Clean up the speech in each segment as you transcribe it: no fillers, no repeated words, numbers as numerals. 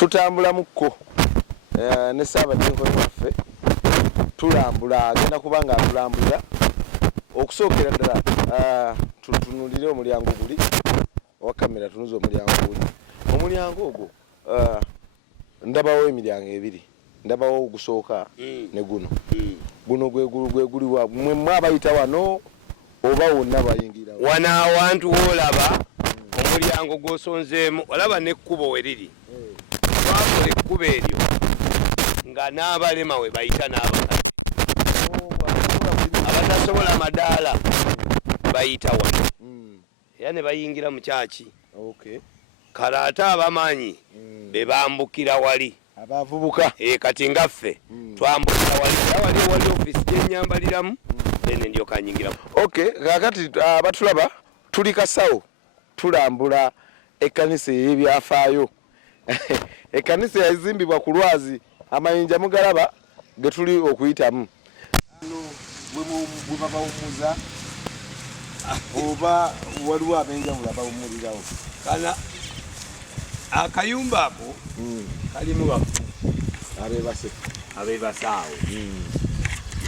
tutambula mukko ne Ssaabaddinkoni waffe tulambula agenda kubanga atulambulira okusookera ddala tutunulire omulyango guli owa kamera tunuze omulyango guli omulyango ogwo ndabawo emiryango ebiri ndabawo ogusooka ne guno guno gwe guliwa mwe mwabayita wano oba wonna bayingira wano awantu woolaba omulyango gw'osonzeemu olaba n'ekkubo we riri twakola ekkubo eryo nga n'abalema we bayita n'abakadde abatasobola madaala bayita wano era ne bayingira mu kyaki kale ate abamaanyi be bambukira wali abavubuka kati ngaffe twambukira wali ofisi gyenyambaliramu ene ndyoka anyingiramu kakati abatulaba tuli Kasawo tulambula ekkanisa ey'ebyafaayo ekkanisa yazimbibwa ku Lwazi amayinja mugalaba ge tuli okuyitamu bwe babawumuza oba waliwo ab'enjawulo abawumulirawo kana akayumba ako kalimu bafu abebase awo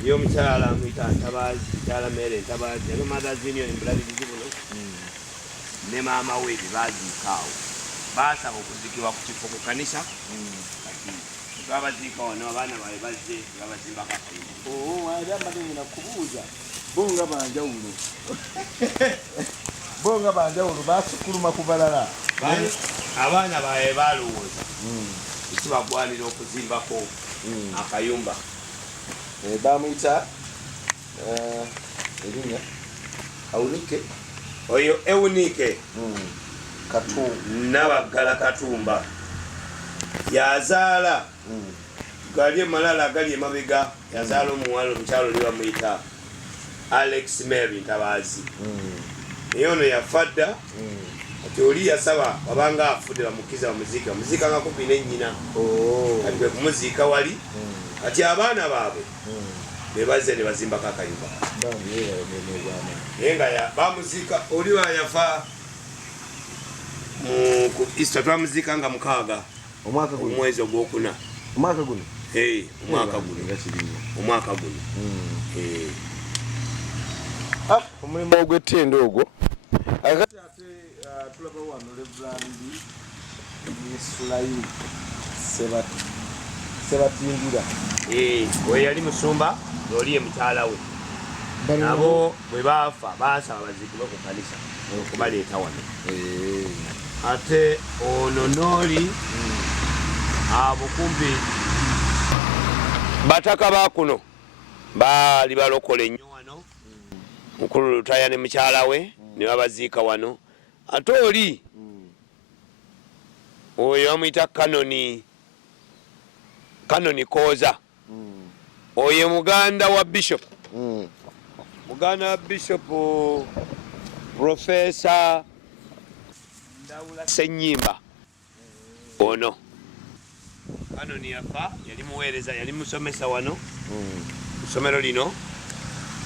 niyo omukyala amuyita Ntabazi mukyala Mere Ntabazi yali Mothers Union Mbulabirizi buno ne maama we baziika awo baasaba okuzikibwa ku kifo ku kanisa kati twabaziika wano abaana baabwe bazze nga bazimbako akayumba alyambalengina kubuuza bonga banjawulo basukuluma ku balala abaana baabwe balowooza ekibagwanira okuzimbako akayumba bamuyita erinnya Awunike oyo Ewunike Nabaggala Katumba yazaala gali emalala agali emabega yazaala omuwala omukyalo oli bamuyita Alex Mary Ntabazi naye ono yafa dda kati oli yasaba wabanga afudde bamukiza bamuziika nga kumpi ne nnyina kati kwe kumuziika wali kati abaana baabwe be bazze ne bazimbako akayumba naye nga bamuziika oli wayafa ku Easter twamuziika nga 6 omwezi ogwokuna omwaka guno omulimu ogw'ettendo ogwo akati ate tulaba wano Reverandi Sulayi Sebatindira oyo yali musumba oli ye mukyala we nabo bwe baafa baasaba bazikibwe ku kanisa okubaleeta wano ate ono n'oli abo kumpi bataka bakuno baali balokola ennyo wano mukulu Lutaya ne mukyala we ne babaziika wano ate oli oyo bamuyita Kanoni Kooza oyo muganda wa Bishop Professor Ndawula Ssenyimba ono Kanoni yafa yali muweereza yali musomesa wano isomero lino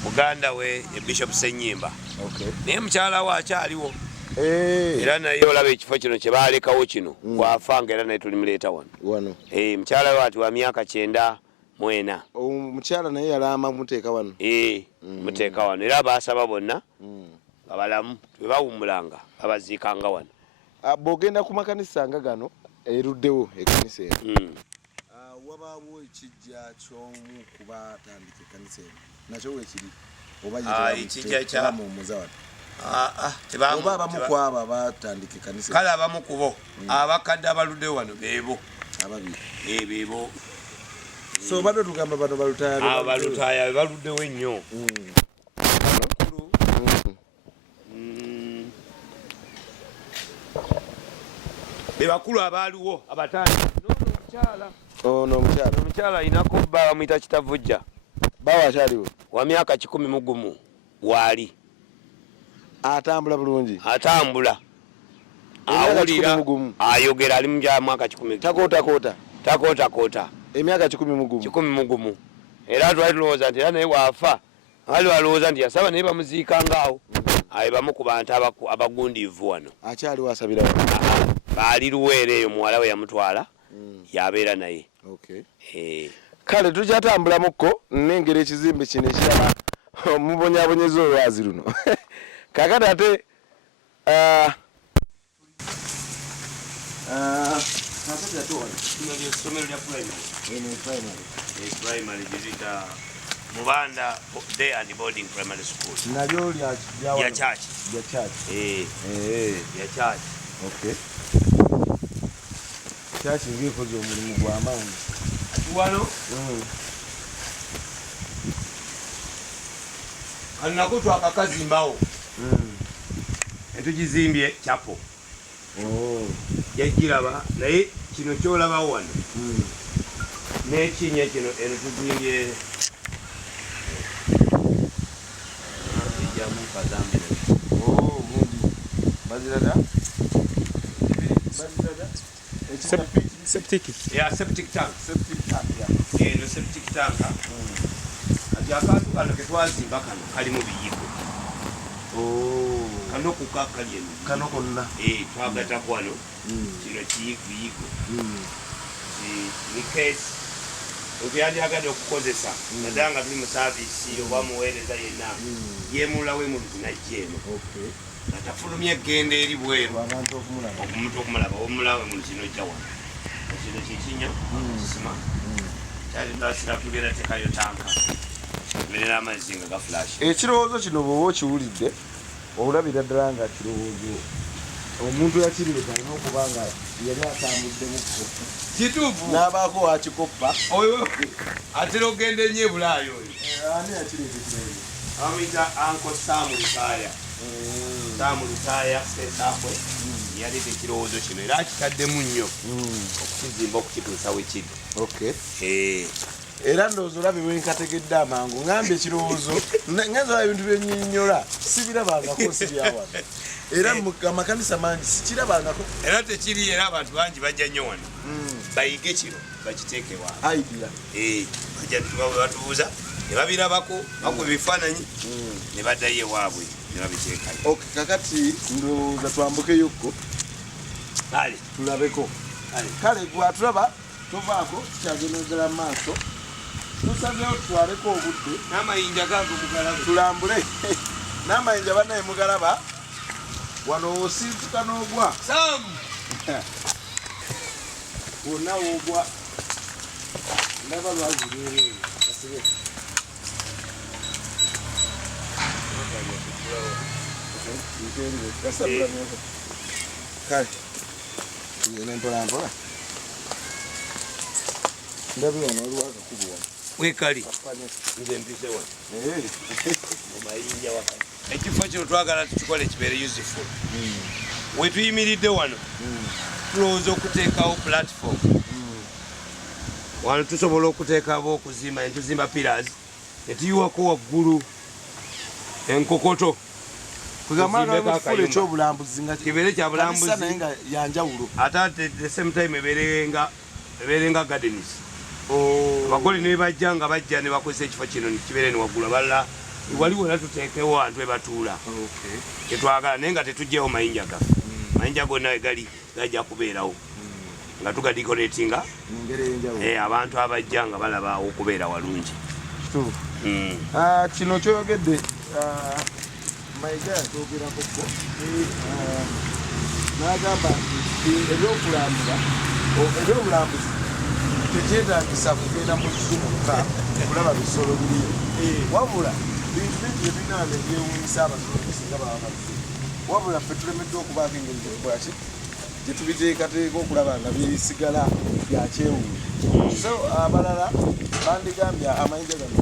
muganda we ye Bishop Ssenyimba naye mukyala we akyaliwo era naye olaba ekifo kino kye baalekawo kino kwafanga era naye tulimuleeta wano mukyala we ati wa myaka 94 omukyala naye yalama muteeka wano muteeka wano era baasaba bonna babalamu bwebawummulanga babaziikanga wano bw'ogenda ku makanisa nga gano eruddewo ekkanisa eno wabaawo ekijja ky'omu kubatandika ekkanisa eno nakyo weekiri ekijja kyamuwummuza wano oba abamu ku abo abatandika ekkanisa kale abamu ku bo abakadde abaluddewo wano beebo beebo so bado tugamba bano balutaaya baluddewo ennyo be bakulu abaaliwo abatandika omukyala alinako bba bamuyita Kitavujja bawa akyaliwo wa myaka 11 waali atambula bulungi atambula awulira ayogera ali mu mwaka 10 takoota emyaka 11 era twali tulowooza nti era naye waafa ali walowooza nti yasaba naye bamuziikangaawo aye bamu ku bantu abagundiivu wano akyaliwo asabira baali Luweero eyo muwala we yamutwala yabeera naye. Kale tukyatambulamuko nnengera ekizimbe kino ekiraba mubonyabonyeza olwazi luno. Kakati ate essomero lya primary gyeriyita Mubanda Day and Boarding Primary School. Nalyo lya church. Lya church. Church ng'ekoze omulimu gw'amaanyi. Wano nako twakakazimbawo netugizimbye chapel. Yagiraba naye kino kyolabawo wano n'ekinya kino eno tuzimbye septic tank. Eno septic tank. Kati akantu kano ketwazimba kano kalimu biyiko. Kano kukakali eno. Kano konna. Twagattako wano. Kino biyiko. Ni case okyandiyagadde okukozesa naddala nga tuli mu saavisi oba muweereza yenna yeemulawo emuluzi najjeeno nga tafulumya eggenda eri bweru omuntu okumulaba omulawo emuluzi nojja wano kino kikinya kisima kyalitasira kubeera tekayo tanka berera amazzi nga gafulash. Ekirowoozo kino bw'oba okiwulidde olabira ddala nga kirowoozo omuntu yakiriweta alina okuba nga yali atambuddemuko kituufu n'abaako wakikoppa oyo atera okgenda ennyo ebulaayo oyo ani yakireeta ekirowoozo amuyita anko Saamu Lutaaya Sesaakwe yaleeta ekirowoozo kino era akitaddemu nnyo okukizimba okukituusa we kiri. Era ndowooza olabye wenkategedde amangu ngambye ekirowoozo ngenza ebintu byennyonnyola sibirabangako sibyawano era amakanisa mangi sikirabangako era tekiri era abantu bangi bajja nnyo wano bayige kino bakiteeke wano idea bajja batubuuza ne babirabako bakuba ebifaananyi ne baddayo ewaabwe ne babiteekayo. Kakati ndowooza twambukeyokko kale tulabeko kale gwatulaba tovaako tukyagenogera mu maaso tusabyewo tutwaleko obudde n'amayinja gago mugalaba tulambule n'amayinja bannaye mugalaba wano osiituka n'ogwa Saamu wonna woogwa ndaba lwazireereeyo asibe kale tugende mpolampola ndabi wano waliwo akakubu wano wekali nze mpise wano mumayinja wakati ekifo kino twagala tukikole kibeere useful. Wetuyimiridde wano tulowooza okuteekawo platform wano tusobola okuteekabo okuzimba netuzimba pillars netuyiwako waggulu enkokoto ekyobulambuzi nga kibeere kyabulambuzi naye nga yanjawulo ate at the same time ebeerenga gardens. Abagole ne bajja nga bajja ne bakozesa ekifo kino kibeere ne waggulu abalala waliwo era tuteekewo wantu ebatuula tetwagala naye nga tetugjewo mayinja gaffe mayinja gonna egali gajja kubeerawo nga tugadikoletinga abantu abajja nga balaba okubeera walungi. Kino kyoyogedde mayiga yatwogerakoko n'agamba nti ebyobulambuzi tekyetagisa kugenda mu zoo mukka kulaba bisolo biriyo wabula bintu bingi ebinaana ebyewuunyisa abasuubuzi singa baba babize wabula ffe tulemeddwa okubaako engeri gyetukolaki gyetubiteekateeka okulaba nga bisigala byakyewuunyo. So abalala bandigambye amayinja gano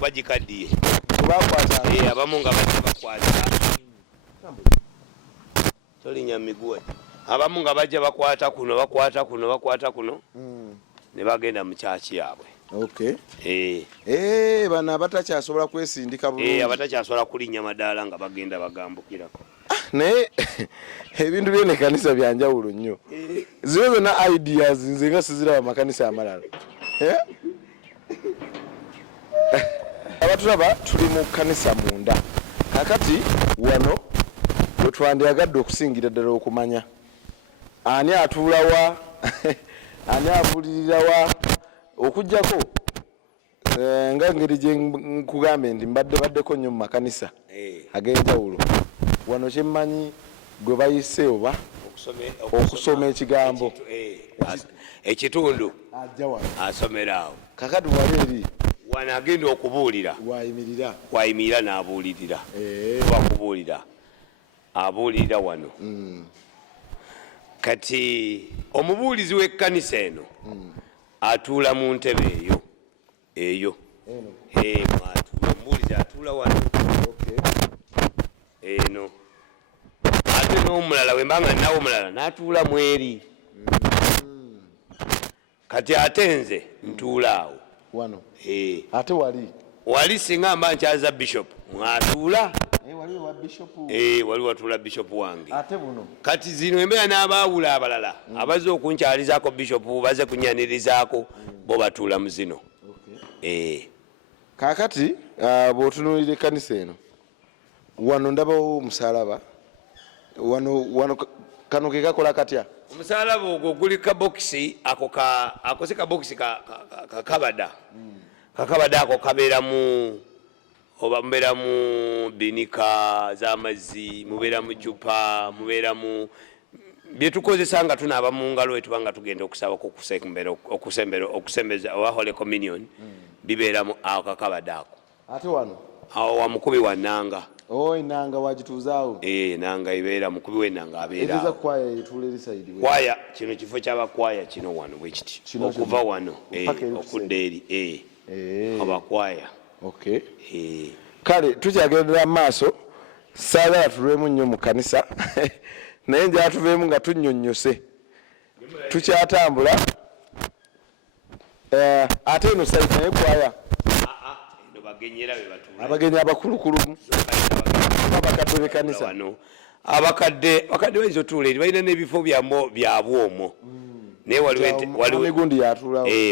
bagikaddiye abamu nga bajja bakwata tolinnya miguwe abamu nga bajja bakwata kuno ne bagenda mu kyaki yaabwe. Bano abatakyasobola kwesindika bulungi abatakyasobola kulinnya madaala nga bagenda bagambukirako naye ebintu byenekanisa byanjawulo nnyo zino zonna ideas nze nga siziraba makanisa amalala abatulaba tuli mu kkanisa munda kakati wano wetwandyagadde okusingira ddala okumanya ani atuulawa ani abulirirawa okujjako nga ngeri gye nkugambe nti baddeko nnyo mu makanisa ag'enjawulo wano kyemmanyi gwe bayise oba okusoma ekigambo ekitundu ajja wano asomera awo kakati wali eri wano agenda okubuulira wayimirira n'abuulirira bakubuulira abuulirira wano kati omubuulizi w'ekkanisa eno atuula mu ntebe eyo omubuulizi atuula wano eno ate n'omulala wembanga nawo omulala n'atuula mu eri kati ate nze ntuula awo wano ate wali singa mba nkyaza bishop mwatuula wali watuula bishop wange kati zino embeera n'abaawula abalala abaze okunkyalizaako bishop baze kunyanirizaako bo batuula mu zino kakati bw'otunuulira ekkanisa eno wano ndabawo omusalaba wano kano ke kakola katya omusalaba ogwo guli kabokisi ako si kabokisi kakabada kakabada ako kabeeramu oba mubeeramu binika z'amazzi mubeeramu cupa mubeeramu byetukozesa nga tunaaba mu ngalo wetuba nga tugenda okusabako okusembeza oba holy communion bibeeramu ako kakabada ako ate wano awo wamukubi wa nnanga enanga wagituuzaawo nanga ebeera mukubi w'ennanga abeera kwaya kino kifo ky'abakwaya kino wano bwe kiti okuva wano okudda eri abakwaya kale tukyagendera mu maaso saagala tulwemu nnyo mu kanisa naye njala tuveemu nga tunnyonnyose tukyatambula ate eno sayiti naye kwaya abagenyi abakulukulu abakadde b'ekkanisa abakadde bayinza otuula eri balina n'ebifo byabwe omwo naye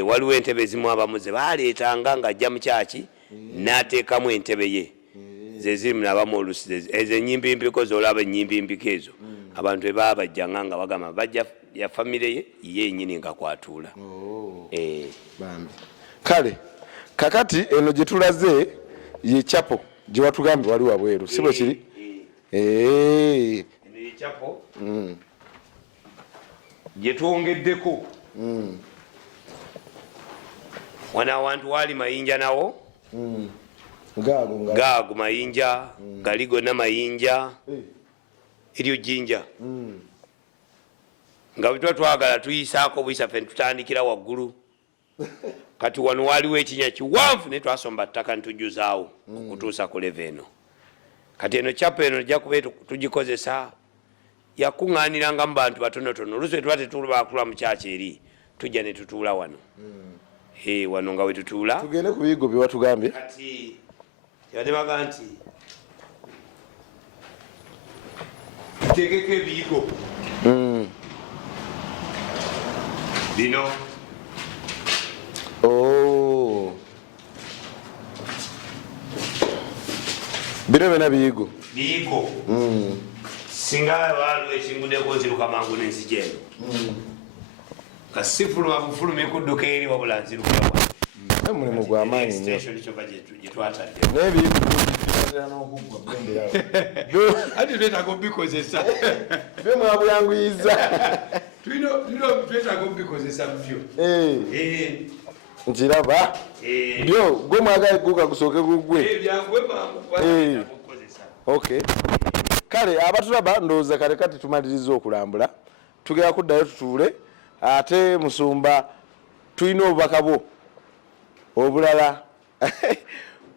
waliwo entebe ezimu abamu ze baleetanga ng'ajja mu kyaki n'ateekamu entebe ye ze ziri munabamu olusi ezo enyimpimpiko zolaba enyimpimpiko ezo abantu ebaba bajjanga nga bagamba bajja ya famire ye yennyini nga kwatuula kale kakati eno gye tulaze ye chapo gye watugambye wali wabweru si bwe kiri chapo gye twongeddeko wano awantu waali mayinja nawo gaago mayinja gali gonna mayinja eryo jjinja nga bwe tuba twagala tuyisaako buyisaffe netutandikira waggulu kati wano waliwo ekinya kiwanvu naye twasomba ttaka ntujjuzaawo okutuusa ku leve eno kati eno chapo eno ojja kuba tugikozesa yakuŋŋaaniranga mu bantu batonotono olusi wetuba tetulubakula mu kyaki eri tujja ne tutuula wano wano nga we tutuula tugende ku biyigo bye watugambye kati kyabadde baga nti tuteekeko ebiyigo bino bino byona biyigo singa waliwo ekingudeko nziruka mangu n'enzija eno nga sifuluma bufuluma ekudduka eri wabula nzirukira mulimu gw'amaanyi nnyo gyetwatadde naye ebiyigo ati twetaaga obikozesa byo mwabuyanguyiza twetaaga obikozesa byo nkiraba byo gwe mwagala guka gusooke gugwe kale abatulaba ndowooza kale kati tumaliriza okulambula tugera kuddayo tutuule ate musumba tulina obubaka bwo obulala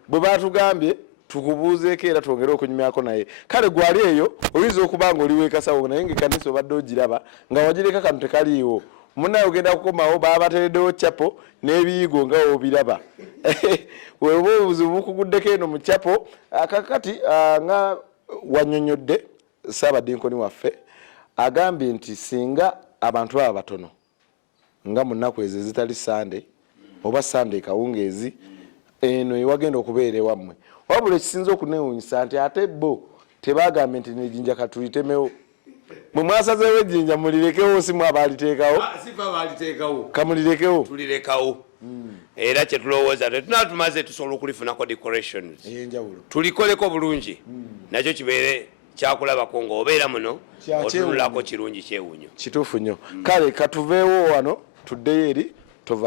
bwe batugambye tukubuuzeeko era twongere okunyumyako naye kale gwali eyo oyinza okuba nga oli weekasawo naye ngaekkanisa obadde ogiraba nga wagireka kano tekaliiwo munaye ogenda kukomawo baba batereddewo chapo n'ebiyigo nga obiraba weba obuzibu bukuguddeko eno mu chapo kakati nga wannyonnyodde Ssaabadinkoni waffe agambye nti singa abantu baba batono nga mu nnaku ezo ezitali sande oba sande kawungeezi eno ewagenda okubeera ewammwe wabula ekisinza okunewunyisa nti ate bo tebagambe nti nejinja katulitemewo mwe mwasazeewo ejjinja mulirekewo si mwabaliteekawo kamulirekewo tulirekawo era kyetulowooza tetunatumaze tusobola okulifunako decorations ey'enjawulo tulikoleko bulungi nakyo kibeere kyakulabako ng'obeera muno otunulako kirungi kyewunyo kituufu nnyo kale katuveewo wano tuddeyo eri tova